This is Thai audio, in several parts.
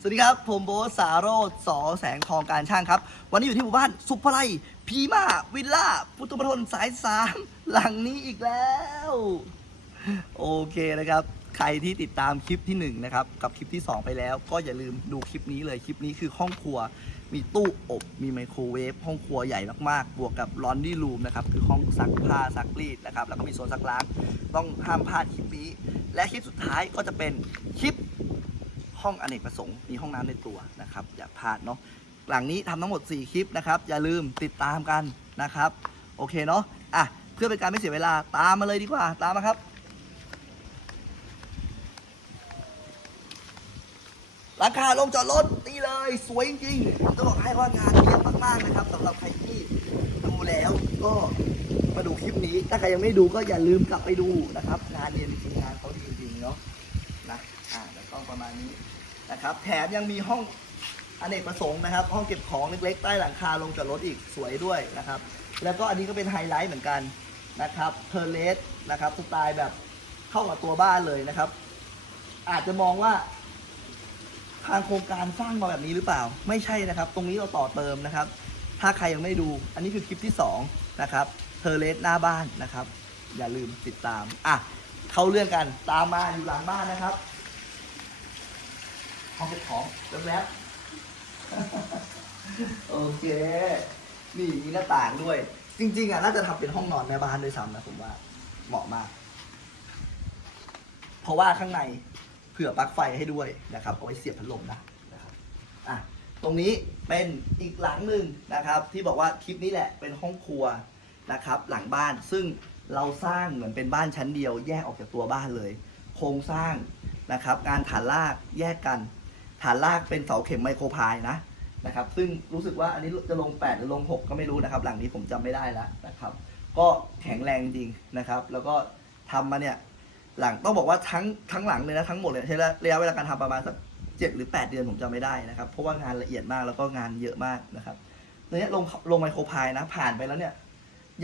สวัสดีครับ ผมโบทสาโรธสอแสงทองการช่างครับ วันนี้อยู่ที่หมู่บ้านสุภไลพีมาวิลล่า พุทธมณฑลสายสามหลังนี้อีกแล้ว โอเคนะครับ ใครที่ติดตามคลิปที่1นะครับ กับคลิปที่ 2 ไปแล้ว ก็อย่าลืมดูคลิปนี้เลย คลิปนี้คือห้องครัว มีตู้อบ มีไมโครเวฟ ห้องครัวใหญ่มากๆ บวกกับลอนดี้รูมนะครับ คือห้องซักผ้าซักรีดนะครับ แล้วก็มีโซนซักล้าง ต้องห้ามพลาดคลิปนี้ และคลิปสุดท้ายก็จะเป็นคลิป ห้องอเนกประสงค์มีห้องน้ำในตัวนะครับ อย่าพลาดเนาะหลังนี้ทำทั้งหมด 4 คลิปนะครับ อย่าลืมติดตามกันนะครับ โอเคเนาะอะเพื่อเป็นการไม่เสียเวลาตามมาเลยดีกว่าตามมาครับราคาลงจอดรถนี่เลย สวยจริงๆต้องบอกให้ว่างานเยอะมากๆนะครับสำหรับใครที่ดูแล้วก็มาดูคลิปนี้ ถ้าใครยังไม่ดูก็อย่าลืมกลับไปดูนะครับ งานเรียนจริงงานเขาดีจริงๆเนาะนะ อ่าแล้วก็ประมาณนี้นะครับ แถมยังมีห้องอเนกประสงค์นะครับ ห้องเก็บของเล็กๆใต้หลังคาลงจอดรถอีกสวยด้วยนะครับ แล้วก็อันนี้ก็เป็นไฮไลท์เหมือนกันนะครับเทอร์เลสนะครับสไตล์แบบเข้ากับตัวบ้านเลยนะครับ อาจจะมองว่า ทางโครงการสร้างมาแบบนี้หรือเปล่า ไม่ใช่นะครับ ตรงนี้เราต่อเติมนะครับ ถ้าใครยังไม่ดู อันนี้คือคลิปที่สองนะครับเทอร์เลสหน้าบ้านนะครับ อย่าลืมติดตามอะเข้าเรื่องกันตามมาอยู่หลังบ้านนะครับ ห้องเก็บของแวบๆ โอเค นี่มีหน้าต่างด้วย จริง ๆ อะ น่าจะทำเป็นห้องนอนแม่บ้านด้วยซ้ำนะผมว่า เหมาะมาก เพราะว่าข้างในเผื่อปลั๊กไฟให้ด้วยนะครับ เอาไว้เสียบพัดลมนะนะครับ อะ ตรงนี้เป็นอีกหลังหนึ่งนะครับ ที่บอกว่าคลิปนี้แหละเป็นห้องครัวนะครับ หลังบ้านซึ่งเราสร้างเหมือนเป็นบ้านชั้นเดียว แยกออกจากตัวบ้านเลย โครงสร้างนะครับงานฐานรากแยกกัน ฐานรากเป็นเสาเข็มไมโครพายนะนะครับ ซึ่งรู้สึกว่าอันนี้จะลง 8 หรือลง 6 ก็ไม่รู้นะครับ หลังนี้ผมจำไม่ได้แล้วนะครับ ก็แข็งแรงจริงนะครับ แล้วก็ทำมาเนี่ยหลังต้องบอกว่าทั้งทั้งหลังเลยนะทั้งหมดเลยใช้ระยะเวลาการทำประมาณสักเจ็ดหรือ8เดือนผมจำไม่ได้นะครับ เพราะว่างานละเอียดมากแล้วก็งานเยอะมากนะครับเนี่ยลงลงไมโครพายนะ ผ่านไปแล้วเนี่ย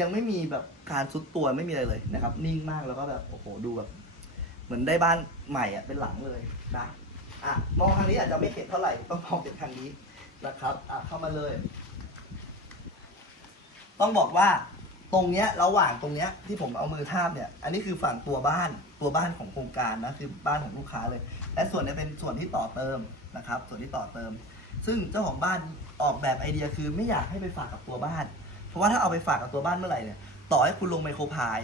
ยังไม่มีแบบการซุดตัวไม่มีอะไรเลยนะครับ นิ่งมากแล้วก็แบบโอ้โหดูแบบ เหมือนได้บ้านใหม่อะเป็นหลังเลยนะ อะมองทางนี้อาจจะไม่เห็นเท่าไหร่ต้องมองเป็นทางนี้นะครับอะเข้ามาเลย ต้องบอกว่าตรงเนี้ยระหว่างตรงเนี้ยที่ผมเอามือทาบเนี่ย อันนี้คือฝั่งตัวบ้านตัวบ้านของโครงการนะคือบ้านของลูกค้าเลย และส่วนนี้เป็นส่วนที่ต่อเติมนะครับ ส่วนที่ต่อเติม ซึ่งเจ้าของบ้านออกแบบไอเดียคือไม่อยากให้ไปฝากกับตัวบ้าน เพราะว่าถ้าเอาไปฝากกับตัวบ้านเมื่อไหร่เนี่ยต่อให้คุณลงไมโครพาย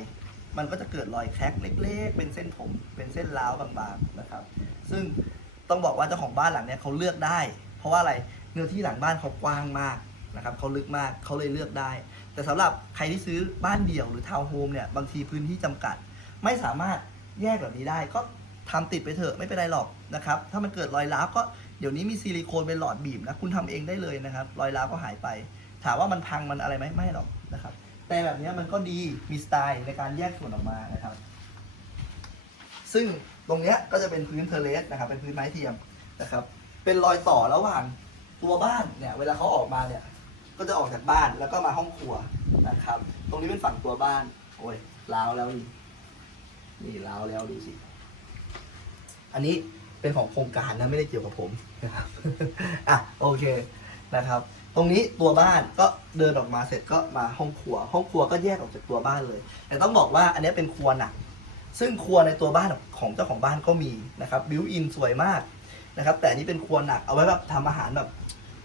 มันก็จะเกิดรอยแคร็กเล็ก ๆ เป็นเส้นผม เป็นเส้นร้าวบางๆนะครับ ซึ่ง ต้องบอกว่าเจ้าของบ้านหลังเนี้ยเขาเลือกได้ เพราะว่าอะไรเนื้อที่หลังบ้านเขากว้างมากนะครับเขาลึกมากเขาเลยเลือกได้ แต่สำหรับใครที่ซื้อบ้านเดี่ยวหรือทาวน์โฮมเนี่ยบางทีพื้นที่จำกัด ไม่สามารถแยกแบบนี้ได้ ก็ทำติดไปเถอะไม่เป็นไรหรอกนะครับถ้ามันเกิดรอยร้าวก็เดี๋ยวนี้มีซิลิโคนเป็นหลอดบีบนะคุณทำเองได้เลยนะครับรอยร้าวก็หายไป ถามว่ามันพังมันอะไรไหมไม่หรอกนะครับแต่แบบนี้มันก็ดีมีสไตล์ในการแยกส่วนออกมานะครับ ซึ่งตรงเนี้ยก็จะเป็นพื้นเทเลสนะครับ เป็นพื้นไม้เทียมนะครับ เป็นรอยต่อระหว่างตัวบ้านเนี่ย เวลาเขาออกมาเนี่ย ก็จะออกจากบ้านแล้วก็มาห้องครัวนะครับ ตรงนี้เป็นฝั่งตัวบ้าน โอ้ยลาวแล้วนี่นี่ลาวแล้วดูสิ อันนี้เป็นของโครงการนะไม่ได้เกี่ยวกับผมนะครับ อะโอเคนะครับ ตรงนี้ตัวบ้านก็เดินออกมาเสร็จก็มาห้องครัว ห้องครัวก็แยกออกจากตัวบ้านเลย แต่ต้องบอกว่าอันนี้เป็นครัวหนัก ซึ่งครัวในตัวบ้านของเจ้าของบ้านก็มีนะครับบิวอินสวยมากนะครับ แต่นนี้เป็นครัวหนักเอาไว้แบบทำอาหารแบบ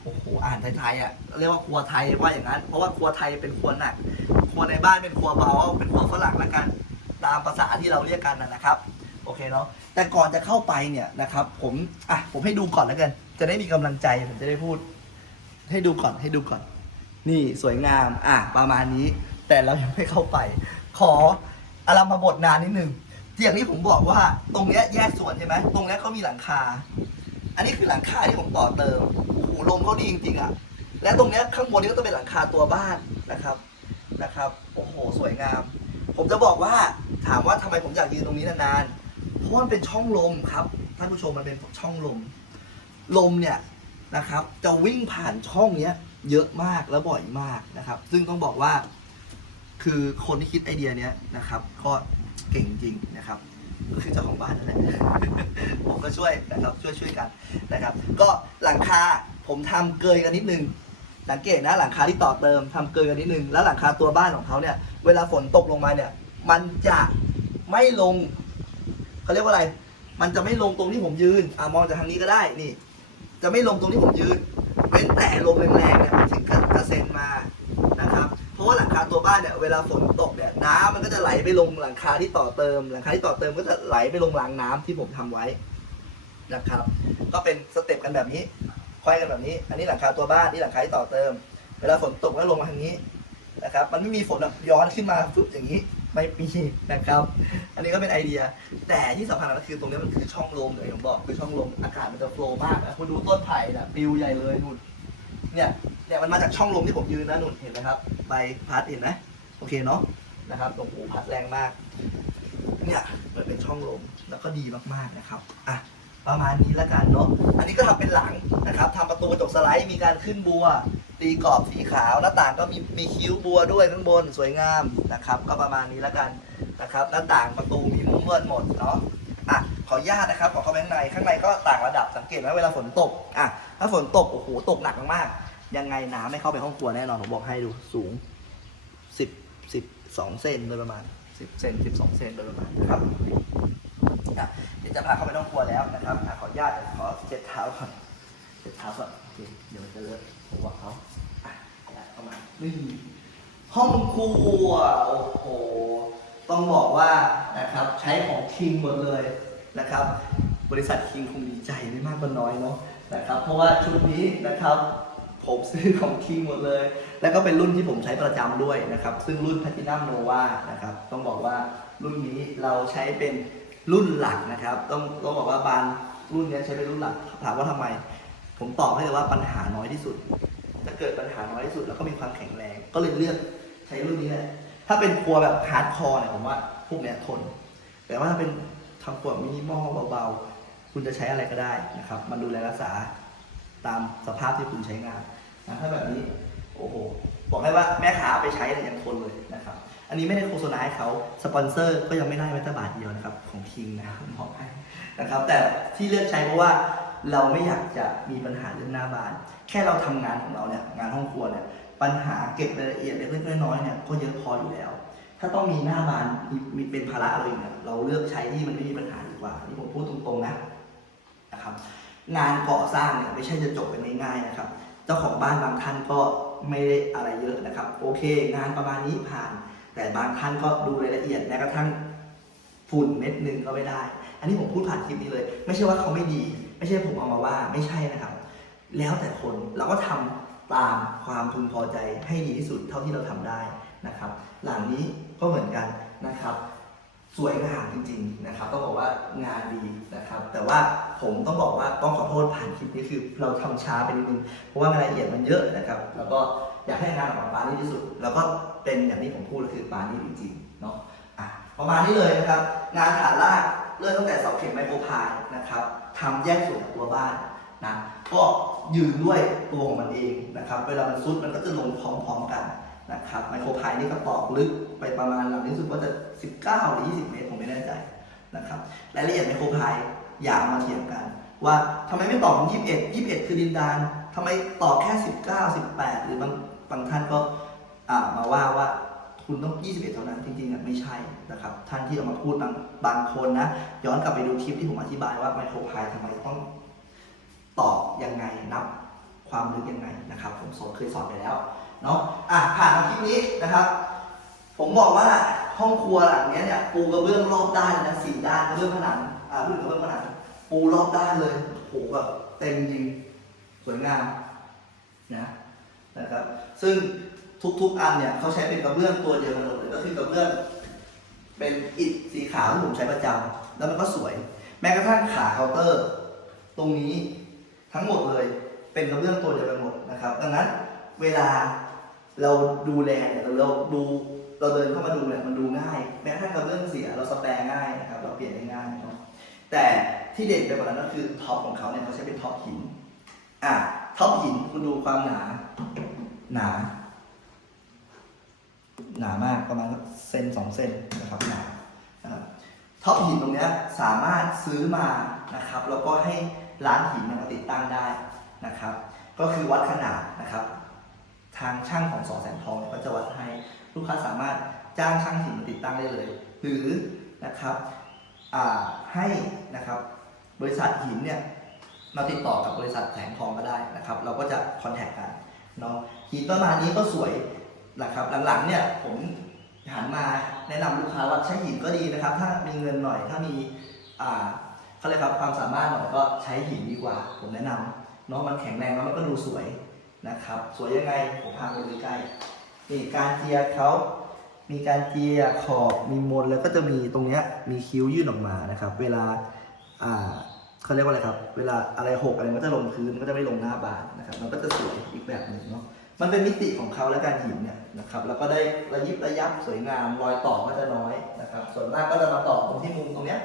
โอ้โหอาหารไทยๆอะเรียกว่าครัวไทยว่าอย่างนั้น เพราะว่าครัวไทยเป็นครัวหนัก ครัวในบ้านเป็นครัวเบาเป็นครัวฝรั่งละกันตามภาษาที่เราเรียกกันนะนะครับโอเคเนาะแต่ก่อนจะเข้าไปเนี่ยนะครับผมอะผมให้ดูก่อนแล้วกัน จะได้มีกำลังใจผมจะได้พูด ให้ดูก่อนให้ดูก่อน นี่สวยงามอะประมาณนี้ แต่เรายังไม่เข้าไป ขอ อารัมพบทนานนิดนึงอย่างที่ผมบอกว่าตรงเนี้ยแยกส่วนใช่ไหมตรงเนี้ยเขามีหลังคา อันนี้คือหลังคาที่ผมต่อเติมโอ้โหลมเขาดีจริงๆอะและตรงเนี้ยข้างบนนี้ก็จะเป็นหลังคาตัวบ้านนะครับนะครับโอ้โหสวยงาม ผมจะบอกว่าถามว่าทำไมผมอยากยืนตรงนี้นานๆเพราะว่ามันเป็นช่องลมครับท่านผู้ชมมันเป็นช่องลม ลมเนี่ยนะครับ จะวิ่งผ่านช่องเนี้ยเยอะมากและบ่อยมากนะครับ ซึ่งต้องบอกว่า คือคนที่คิดไอเดียเนี้ยนะครับ ก็เก่งจริงนะครับก็คือเจ้าของบ้านนั่นแหละผมก็ช่วยนะครับช่วยช่วยกันนะครับ ก็หลังคาผมทำเกยกันนิดนึงสังเกตนะหลังคาที่ต่อเติมทำเกยกันนิดนึง แล้วหลังคาตัวบ้านของเขาเนี่ย เวลาฝนตกลงมาเนี่ย มันจะไม่ลงเขาเรียกว่าอะไร มันจะไม่ลงตรงที่ผมยืนอะมองจากทางนี้ก็ได้นี่ จะไม่ลงตรงที่ผมยืนเว้นแต่ลมแรงๆเนี่ยถึงกับกระเซ็นมา คาตัวบ้านเนี่ยเวลาฝนตกเนี่ยน้ำมันก็จะไหลไปลงหลังคาที่ต่อเติม หลังคาที่ต่อเติมก็จะไหลไปลงรางน้ำที่ผมทำไว้นะครับ ก็เป็นสเต็ปกันแบบนี้ค่อยกันแบบนี้ อันนี้หลังคาตัวบ้านนี่หลังคาที่ต่อเติม เวลาฝนตกก็ลงมาทางนี้นะครับ มันไม่มีฝนแบบย้อนขึ้นมาฟึบอย่างนี้ไม่มีนะครับ อันนี้ก็เป็นไอเดีย แต่ที่สำคัญก็คือตรงนี้มันคือช่องลมเลยผมบอกคือช่องลมอากาศมันจะโฟล์มากนะคุณดูต้นไผ่นะปลิวใหญ่เลยนู่น เนี่ยเนี่ยมันมาจากช่องลมที่ผมยืนนะนู่นเห็นไหมครับใบพัดเห็นไหมโอเคเนาะนะครับโอ้โหพัดแรงมากเนี่ยมันเป็นช่องลมแล้วก็ดีมากๆนะครับอะประมาณนี้ล้วกันเนาะอันนี้ก็ทำเป็นหลังนะครับทำประตูกระจกสไลด์มีการขึ้นบัว ตีกรอบสีขาวหน้าต่างก็มีมีคิ้วบัวด้วยข้างบนสวยงามนะครับ ก็ประมาณนี้ล้วกันนะครับหน้าต่างประตูมีมุ้งลวดหมดเนาะอะขออนุญาตนะครับขอเข้าไปข้างในข้างในก็ต่างระดับสังเกตไหมเวลาฝนตกอะถ้าฝนตกโอ้โหตกหนักมาก ยังไงน้ำไม่เข้าไปห้องครัวแน่นอนผมบอกให้ดูสูงสิบสิบสองเซนโดยประมาณสิบเซนสิบสองเซนโดยประมาณนะครับอะเดี๋ยวจะพาเข้าไปห้องครัวแล้วนะครับอะขออนุญาตเดี๋ยวขอเช็ดเท้าก่อนเช็ดเท้าก่อนโอเคเดี๋ยวมันจะเลอะผมบอกเขาอะเข้ามานี่ห้องครัวโอ้โหต้องบอกว่านะครับใช้ของคิงหมดเลยนะครับ บริษัทคิงคงดีใจไม่มากก็น้อยเนาะนะครับ เพราะว่าชุดนี้นะครับ ผมซื้อของคิงหมดเลย แล้วก็เป็นรุ่นที่ผมใช้ประจำด้วยนะครับ ซึ่งรุ่น Platinum Nova นะครับ ต้องบอกว่ารุ่นนี้เราใช้เป็นรุ่นหลักนะครับ ต้องต้องบอกว่าบานรุ่นนี้ใช้เป็นรุ่นหลัก ถามว่าทำไม ผมตอบให้เลยว่าปัญหาน้อยที่สุด จะเกิดปัญหาน้อยที่สุด แล้วก็มีความแข็งแรง ก็เลยเลือกใช้รุ่นนี้แหละ ถ้าเป็นครัวแบบฮาร์ดคอร์เนี่ยผมว่าพวกเนี้ยทน แต่ว่าถ้าเป็นทำครัวมินิมอลเบาๆ คุณจะใช้อะไรก็ได้นะครับ มันดูแลรักษาตามสภาพที่คุณใช้งาน นะถ้าแบบนี้โอ้โหบอกให้ว่าแม่ค้าไปใช้เนี่ยยังทนเลยนะครับ อันนี้ไม่ได้โฆษณาให้เขาสปอนเซอร์ก็ยังไม่ได้แม้แต่บาทเดียวนะครับของคิงนะครับบอกให้นะครับ แต่ที่เลือกใช้เพราะว่าเราไม่อยากจะมีปัญหาเรื่องหน้าบ้าน แค่เราทำงานของเราเนี่ยงานห้องครัวเนี่ยปัญหาเก็บรายละเอียดเล็กๆน้อยๆเนี่ยก็เยอะพออยู่แล้ว ถ้าต้องมีหน้าบ้านมีมีเป็นภาระอะไรเนี่ยเราเลือกใช้ที่มันไม่มีปัญหาดีกว่านี่ผมพูดตรงๆนะนะครับ งานก่อสร้างเนี่ยไม่ใช่จะจบกันง่ายๆนะครับ เจ้าของบ้านบางท่านก็ไม่ได้อะไรเยอะนะครับ โอเค งานประมาณนี้ผ่าน แต่บางท่านก็ดูรายละเอียดแม้กระทั่งฝุ่นเม็ดหนึ่งก็ไม่ได้ อันนี้ผมพูดผ่านคลิปนี้เลย ไม่ใช่ว่าเขาไม่ดี ไม่ใช่ผมเอามาว่าไม่ใช่นะครับ แล้วแต่คนเราก็ทำตามความพึงพอใจให้ดีที่สุดเท่าที่เราทำได้นะครับ หลังนี้ก็เหมือนกันนะครับ สวยงามจริงๆนะครับต้องบอกว่างานดีนะครับ แต่ว่าผมต้องบอกว่าต้องขอโทษผ่านคลิปนี้คือเราทำช้าไปนิดนึงเพราะว่ารายละเอียดมันเยอะนะครับ แล้วก็อยากให้งานออกมาปานี้ที่สุด แล้วก็เป็นอย่างที่ผมพูดคือปานี้จริงๆเนาะอะประมาณนี้เลยนะครับ งานฐานรากเริ่มตั้งแต่เสาเข็มไมโครพายนะครับทำแยกส่วนจากตัวบ้านนะก็ยืนด้วยตัวของมันเองนะครับ เวลามันซุดมันก็จะลงพร้อมๆกัน นะครับไมโครไพายนี่ก็ตอกลึกไปประมาณหลังนี้รู้สึกว่าจะ 19 หรือ 20 เมตร ผมไม่แน่ใจนะครับรายละเอียดไมโครไพายอย่ามาเถียงกัน ว่าทำไมไม่ตอกถึง21 21 คือดินดานทำไมตอกแค่ 19 18 หรือบางบางท่านก็มาว่าว่าคุณต้อง 21 เท่านั้นจริงๆอะไม่ใช่นะครับ ท่านที่เอามาพูดบางบางคนนะ ย้อนกลับไปดูคลิปที่ผมอธิบายว่าไมโครไพายทำไมต้องตอกยังไงนับความลึกยังไงนะครับ ผมสอนเคยสอนไปแล้ว เนาะอะผ่านมาคลิปนี้นะครับ ผมบอกว่าห้องครัวหลังเนี้ยเนี่ยปูกระเบื้องรอบด้านเลยนะสี่ด้านกระเบื้องผนังอ่าพูดถึงกระเบื้องผนังปูรอบด้านเลยโหแบบเต็มจริงสวยงามนะนะครับ ซึ่งทุกๆอันเนี่ยเขาใช้เป็นกระเบื้องตัวเดียวกันหมดเลยก็คือกระเบื้องเป็นอิฐสีขาวที่ผมใช้ประจำแล้วมันก็สวย แม้กระทั่งขาเคาน์เตอร์ ตรงนี้ทั้งหมดเลยเป็นกระเบื้องตัวเดียวกันหมดนะครับ ดังนั้นเวลา เราดูแลเนี่ยเราเราดูเราเดินเข้ามาดูเนี่ยมันดูง่ายแม้กระทั่งกระเบื้องเสียเราสแปรง่ายนะครับเราเปลี่ยนได้ง่ายเนาะแต่ที่เด่นไปกว่านั้นก็คือท็อปของเขาเนี่ยเขาใช้เป็นท็อปหินอะท็อปหินคุณดูความหนา หนา หนามากประมาณเซนสองเซนนะครับหนาท็อปหินตรงเนี้ยสามารถซื้อมานะครับแล้วก็ให้ร้านหินเนี่ยมาติดตั้งได้นะครับ ก็คือวัดขนาดนะครับ ทางช่างของสอแสนทองก็จะวัดให้ลูกค้าสามารถจ้างช่างหินมาติดตั้งได้เลย หรือนะครับให้นะครับบริษัทหินเนี่ยมาติดต่อกับบริษัทแสงทองก็ได้นะครับ เราก็จะคอนแทคกันเนาะหินประมาณนี้ก็สวยนะครับหลังๆเนี่ยผมหันมาแนะนำลูกค้าว่าใช้หินก็ดีนะครับ ถ้ามีเงินหน่อย ถ้ามีอ่าเขาเรียกครับความสามารถหน่อยก็ใช้หินดีกว่า ผมแนะนำเนาะมันแข็งแรงแล้วมันก็ดูสวย นะครับ สวยยังไงผมพาไปดูใกล้นี่การเจียเขามีการเจียขอบมีมนแล้วก็จะมีตรงเนี้ยมีคิ้วยื่นออกมานะครับ เวลาอ่าเขาเรียกว่าอะไรครับ เวลาอะไรหกอะไรมันก็จะลงพื้นมันก็จะไม่ลงหน้าบานนะครับ มันก็จะสวยอีกแบบหนึ่งเนาะมันเป็นมิติของเขาและการหินเนี่ยนะครับ แล้วก็ได้ระยิบระยับสวยงามรอยต่อก็จะน้อยนะครับ ส่วนมากก็จะมาต่อตรงที่มุมตรงเนี้ย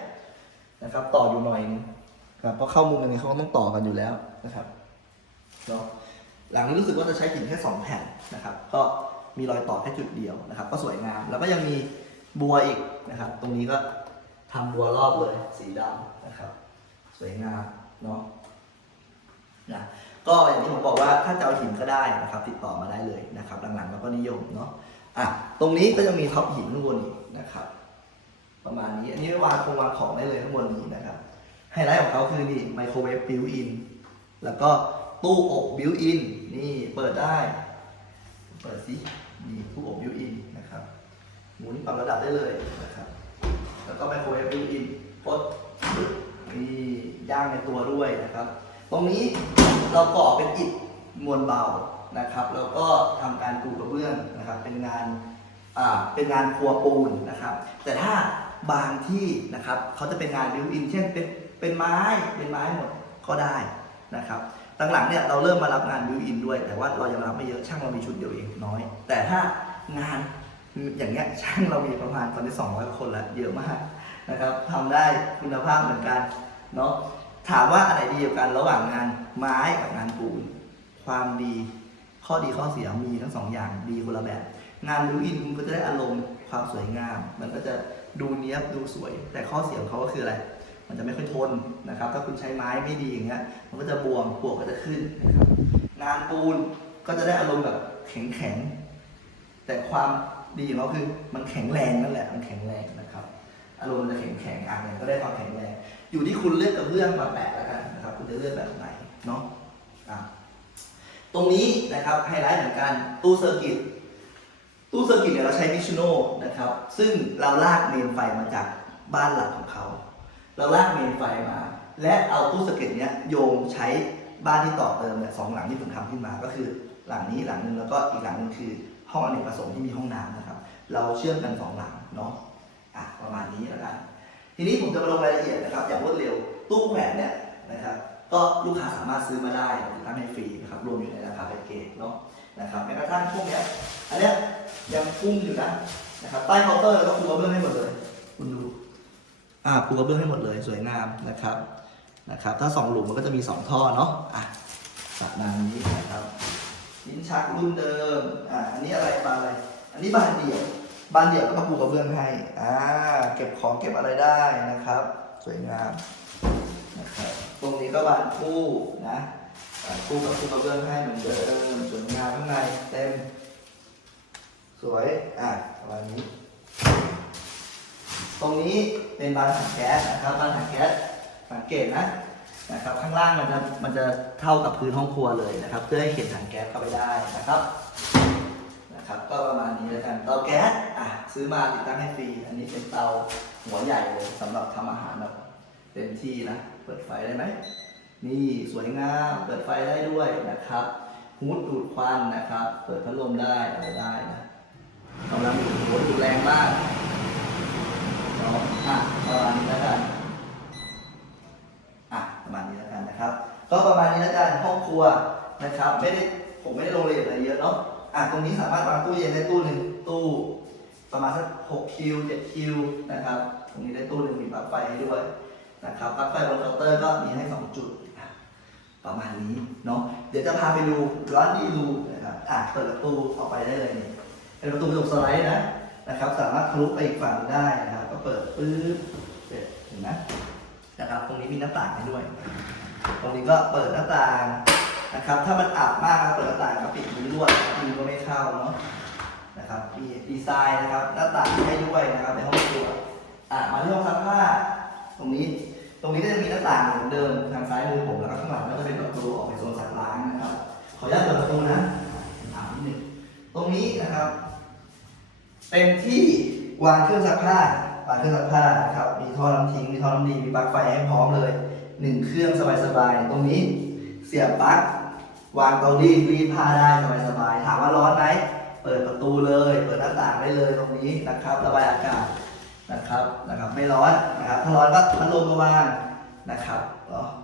นะครับ ต่ออยู่หน่อยนึงครับเพราะเข้ามุมตรงนี้เขาก็ต้องต่อกันอยู่แล้วนะครับเนาะ หลังนี้รู้สึกว่าจะใช้หินแค่ 2 แผ่นนะครับ ก็มีรอยต่อแค่จุดเดียวนะครับ ก็สวยงาม แล้วก็ยังมีบัวอีกนะครับ ตรงนี้ก็ทำบัวรอบเลยสีดำนะครับ สวยงามเนาะนะก็อย่างที่ผมบอกว่าถ้าจะเอาหินก็ได้นะครับ ติดต่อมาได้เลยนะครับ หลังๆเราก็นิยมเนาะอะตรงนี้ก็จะมีท็อปหินข้างบนอีกนะครับ ประมาณนี้อันนี้วางคงวางของได้เลยข้างบนนี้นะครับไฮไลท์ของเขาคือนี่ไมโครเวฟบิวอินแล้วก็ ตู้อบบิวอินนี่เปิดได้ เปิดสินี่ตู้อบบิวอินนะครับหมุนปรับระดับได้เลยนะครับ แล้วก็ไมโครเวฟบิวอินปดนี่ย่างในตัวด้วยนะครับ ตรงนี้เราก่อเป็นอิฐมวลเบานะครับ แล้วก็ทำการปูกระเบื้องนะครับ เป็นงานอ่าเป็นงานครัวปูนนะครับ แต่ถ้าบางที่นะครับเขาจะเป็นงานบิวอินเช่นเป็นเป็นไม้เป็นไม้หมดก็ได้นะครับ หลังๆเนี่ยเราเริ่มมารับงานบิวอินด้วย แต่ว่าเรายังรับไม่เยอะช่างเรามีชุดเดียวเองน้อย แต่ถ้างานอย่างเงี้ยช่างเรามีประมาณตอนนี้200 คนละเยอะมากนะครับทำได้คุณภาพเหมือนกันเนาะถามว่าอะไรดีกว่ากันระหว่างงานไม้กับงานปูน ความดีข้อดีข้อเสียมีทั้งสองอย่างดีคนละแบบ งานบิวอินคุณก็จะได้อารมณ์ความสวยงาม มันก็จะดูเนี้ยบดูสวย แต่ข้อเสียของเขาก็คืออะไร มันจะไม่ค่อยทนนะครับ ถ้าคุณใช้ไม้ไม่ดีอย่างเงี้ย มันก็จะบวมปวกก็จะขึ้นนะครับ งานปูนก็จะได้อารมณ์แบบแข็งแข็งแต่ความดีของเขาคือมันแข็งแรงนั่นแหละ มันแข็งแรงนะครับ อารมณ์มันจะแข็งแข็งอะเนี่ยก็ได้ความแข็งแรง อยู่ที่คุณเลือกกระเบื้องมาแปะแล้วกันนะครับ คุณจะเลือกแบบไหนเนาะอะตรงนี้นะครับไฮไลท์เหมือนกันตู้เซอร์กิตตู้เซอร์กิตเนี่ยเราใช้มิชโนนะครับ ซึ่งเราลากเมนไฟมาจากบ้านหลักของเขา เราลากเมนไฟมา และเอาตู้เกิตเนี้ยโยงใช้บ้านที่ต่อเติมเนี่ยสองหลังที่ผมทำขึ้นมา ก็คือหลังนี้หลังหนึงแล้วก็อีกหลังนึงคือห้องอเนกประสงค์ที่มีห้องน้ำนะครับ เราเชื่อมกันสองหลังเนาะอะประมาณนี้แล้วกันทีนี้ผมจะมาลงรายละเอียดนะครับ อย่างรวดเร็วตู้แขวนเนี่ยนะครับ ก็ลูกค้าสามารถซื้อมาได้ติดตั้งให้ฟรีนะครับรวมอยู่ในราคาแพ็กเกจเนาะนะครับแม้กระทั่งช่วงเนี้ยอันเนี้ยยังพุ่งอยู่นะนะครับใต้เคาน์เตอร์แล้วก็ปูกระเบื้องให้หมดเลย คุณดู อ่าปูกระเบื้องให้หมดเลยสวยงามนะครับนะครับ ถ้าสองหลุมมันก็จะมีสองท่อเนาะอะประมาณนี้นะครับลิ้นชักรุ่นเดิมอ่าอันนี้อะไรบานอะไร อันนี้บานเดี่ยวบานเดี่ยวแล้วก็ปูกระเบื้องให้อ่าเก็บของเก็บอะไรได้นะครับ สวยงามนะครับตรงนี้ก็บานคู่นะบานคู่กับปูกระเบื้องให้เหมือนเดิมสวยงามข้างในเต็ม สวยอะประมาณนี้ ตรงนี้เป็นบานถังแก๊สนะครับบานถังแก๊สสังเกตนะนะครับข้างล่างมันจะมันจะเท่ากับพื้นห้องครัวเลยนะครับ เพื่อให้เข็นถังแก๊สเข้าไปได้นะครับนะครับ ก็ประมาณนี้แล้วกันเตาแก๊สอะซื้อมาติดตั้งให้ฟรีอันนี้เป็นเตาหัวใหญ่เลยสำหรับทำอาหารแบบเต็มที่นะเปิดไฟได้ไหมนี่สวยงามเปิดไฟได้ด้วยนะครับฮูดดูดควันนะครับ เปิดพัดลมได้อะไรได้นะกำลังดูดดูดแรงมาก เนาะอะประมาณนี้แล้วกัน อะประมาณนี้แล้วกันนะครับ ก็ประมาณ นี้แล้วกันห้องครัวนะครับไม่ได้ผมไม่ได้ลงรายละเอียดอะไรเยอะเนาะอะตรงนี้สามารถวางตู้เย็นได้ตู้หนึ่งตู้ประมาณสัก6คิว7คิวนะครับตรงนี้ได้ตู้หนึ่งมีปลั๊กไฟให้ด้วยนะครับปลั๊กไฟบนเคาน์เตอร์ก็มีให้2จุดประมาณนี้เนาะเดี๋ยวจะพาไปดูร้านดีรูนะครับอะเปิดประตูออกไปได้เลยเป็นประตูกระจกสไลด์นะนะครับ สามารถทะลุไปอีกฝั่งได้นะครับก็เปิดปื๊บเป็นห็นไหมนะครับตรงนี้มีหน้าต่างให้ด้วย ตรงนี้ก็เปิดหน้าต่างนะครับ ถ้ามันอับมากก็เปิดหน้าต่างก็ปิดมุ้งลวดมุ้งก็ไม่เข้าเนาะนะครับมีดีไซน์นะครับ หน้าต่างให้ด้วยนะครับในห้องครัวอะมาที่ห้องซักผ้าตรงนี้ตรงนี้ก็จะมีหน้าต่างเหมือนเดิมทางซ้ายมือผมแล้วก็ข้างหลังก็จะเป็นประตูออกไปโซนซักล้างนะครับ ขออนุญาตเปิดประตูนะถามนิดนึงตรงนี้นะครับ เป็นที่วางเครื่องซักผ้าวางเครื่องซักผ้านะครับมีท่อน้ำทิ้งมีท่อน้ำดีมีปลั๊กไฟให้พร้อมเลย หนึ่งเครื่องสบายๆ ตรงนี้เสียบปลั๊กวางเตารีดรีดผ้าได้สบายๆ ถามว่าร้อนไหม เปิดประตูเลย เปิดหน้าต่างได้เลยตรงนี้นะครับ ระบายอากาศนะครับนะครับ ไม่ร้อนนะครับ ถ้าร้อนก็พัดลมมาวางนะครับ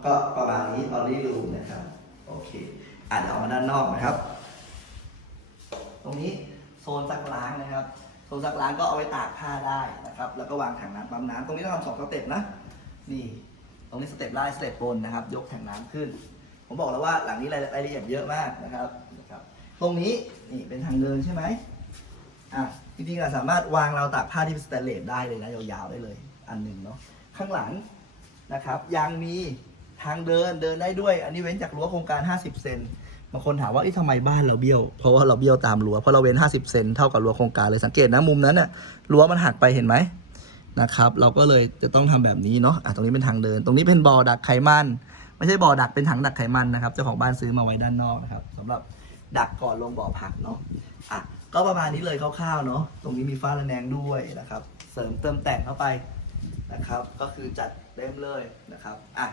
ก็ประมาณนี้ตอนนี้ดูนะครับ โอเคอะเดี๋ยวออกมาด้านนอกนะครับ ตรงนี้โซนซักล้างนะครับ โซนซักล้างก็เอาไว้ตากผ้าได้นะครับ แล้วก็วางถังน้ำปั๊มน้ำตรงนี้ต้องทำสองสเต็ปนะนี่ ตรงนี้สเต็ปล่างสเต็ปบนนะครับ ยกถังน้ำขึ้น ผมบอกแล้วว่าหลังนี้รายรายละเอียดเยอะมากนะครับนะครับ ตรงนี้นี่เป็นทางเดินใช่ไหมอะจริงๆเราสามารถวางราวตากผ้าที่เป็นสแตนเลสได้เลยนะยาวๆได้เลย อันหนึ่งเนาะข้างหลังนะครับยังมีทางเดินเดินได้ด้วย อันนี้เว้นจากรั้วโครงการ 50 เซนบางคนถามว่าอ๊ะทำไมบ้านเราเบี้ยว เพราะว่าเราเบี้ยวตามรั้วเพราะเราเว้น 50 เซนเท่ากับรั้วโครงการเลยสังเกตนะมุมนั้นน่ะรั้วมันหักไปเห็นไหม นะครับ เราก็เลยจะต้องทำแบบนี้เนาะอะตรงนี้เป็นทางเดิน ตรงนี้เป็นบ่อดักไขมัน ไม่ใช่บ่อดักเป็นถังดักไขมันนะครับ เจ้าของบ้านซื้อมาไว้ด้านนอกนะครับสำหรับดักก่อนลงบ่อผักเนาะ อะ ก็ประมาณนี้เลยคร่าวๆเนาะ ตรงนี้มีฟ้าระแนงด้วยนะครับ เสริมเติมแต่งเข้าไปนะครับ ก็คือจัดเต็มเลยนะครับ อะ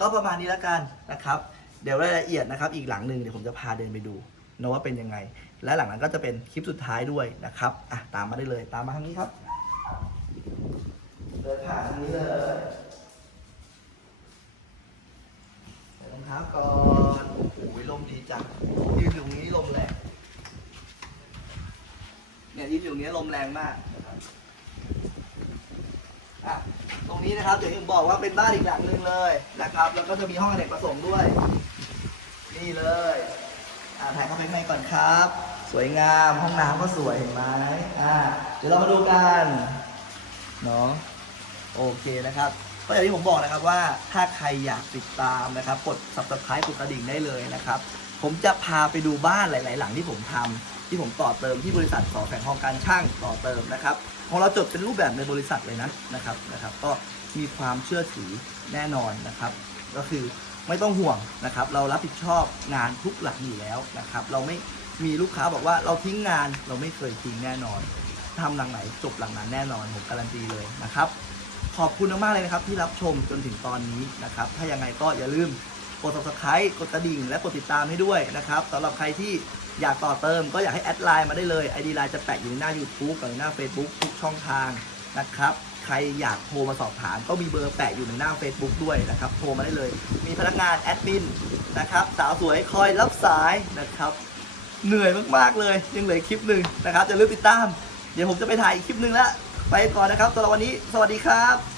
ก็ประมาณนี้แล้วกันนะครับ เดี๋ยวรายละเอียดนะครับ อีกหลังหนึ่งเดี๋ยวผมจะพาเดินไปดูนะว่าเป็นยังไง และหลังนั้นก็จะเป็นคลิปสุดท้ายด้วยนะครับ อะ ตามมาได้เลย ตามมาทางนี้ครับ ดินผ่านทางนี้เลยใส่รองเท้าก่อนโอ้ยลมดีจังยืนอยู่ตรงนี้ลมแรงเนี่ยยืนอยู่ตรงนี้ลมแรงมากอะตรงนี้นะครับเดี๋ยวผมบอกว่าเป็นบ้านอีกหลังหนึ่งเลยนะครับ แล้วก็จะมีห้องอเนกประสงค์ด้วย นี่เลยอ่าถ่ายเข้าไปข้างในก่อนครับ สวยงามห้องน้ำก็สวยเห็นไหมอ่าเดี๋ยวเรามาดูกันเนาะ โอเคนะครับก็อย่างที่ผมบอกนะครับว่าถ้าใครอยากติดตามนะครับ กด subscribe กดกระดิ่งได้เลยนะครับ ผมจะพาไปดูบ้านหลาย ๆ หลังที่ผมทำที่ผมต่อเติมที่บริษัทสอแฝงทองการช่างต่อเติมนะครับของเราจดเป็นรูปแบบในบริษัทเลยนะนะครับนะครับ ก็มีความเชื่อถือแน่นอนนะครับ ก็คือไม่ต้องห่วงนะครับ เรารับผิดชอบงานทุกหลังอยู่แล้วนะครับ เราไม่มีลูกค้าบอกว่าเราทิ้งงานเราไม่เคยทิ้งแน่นอนทำหลังไหนจบหลังนั้นแน่นอนผมการันตีเลยนะครับ ขอบคุณมากๆเลยนะครับที่รับชมจนถึงตอนนี้นะครับ ถ้ายังไงก็อย่าลืมกด subscribe กดกระดิ่ง และกดติดตามให้ด้วยนะครับสำหรับใครที่อยากต่อเติมก็อยากให้แอดไลน์มาได้เลย ID ไลน์จะแปะอยู่ในหน้า YouTube กับหน้า Facebook ทุกช่องทางนะครับ ใครอยากโทรมาสอบถาม ก็มีเบอร์แปะอยู่ในหน้า Facebook ด้วยนะครับ โทรมาได้เลย มีพนักงานแอดมินนะครับ สาวสวยคอยรับสายนะครับ เหนื่อยมากๆเลย ยังเหลือคลิปหนึ่งนะครับจะลืมติดตาม เดี๋ยวผมจะไปถ่ายอีกคลิปหนึ่งแล้ว ไปก่อนนะครับสำหรับวันนี้ สวัสดีครับ